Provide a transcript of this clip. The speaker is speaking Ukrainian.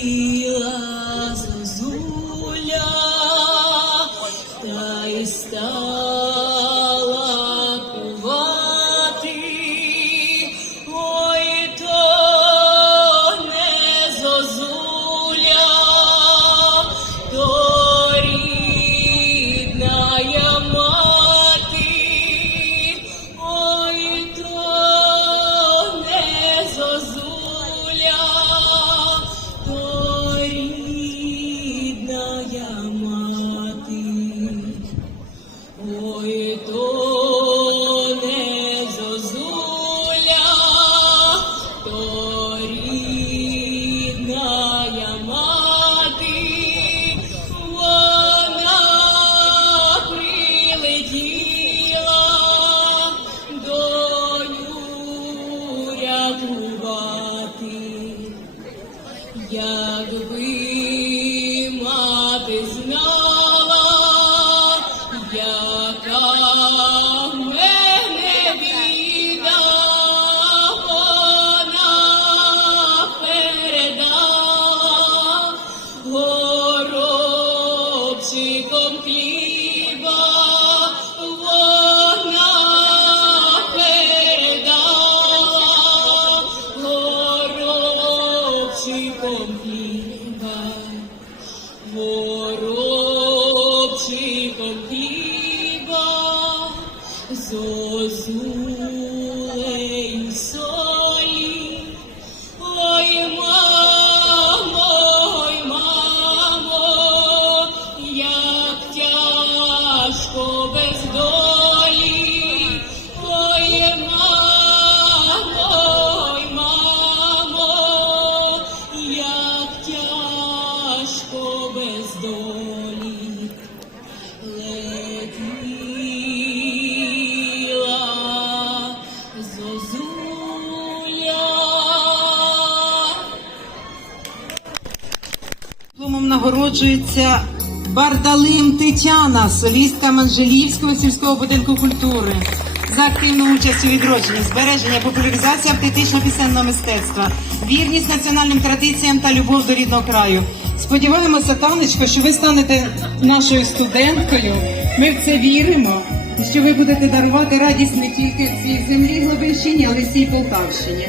Летіла зозуля, та й стала кувати. Ой, то не зозуля, то рідная мати. Ой, то не зозуля, то рідная мати. Ой, то не зозуля, то рідная мати. Вона прилетіла доню рятувати. Якби мати знала, яка в мене біда, вона передала горобчиком хліба, вона передала горобчиком хліба, горобчиком хліба, зозулею солі. Ой, мамо, як тяжко без долі. Ой, мамо, як тяжко без долі. Летіла зозуля. Дипломом нагороджується Бардалим Тетяна, солістка Манжелівського сільського будинку культури, за активну участь у відродженні, збереження, популяризація автентично-пісенного мистецтва, вірність національним традиціям та любов до рідного краю. Сподіваємося, Танечко, що ви станете нашою студенткою. Ми в це віримо, і що ви будете дарувати радість не тільки в цій землі Глобинщині, але й всій Полтавщині.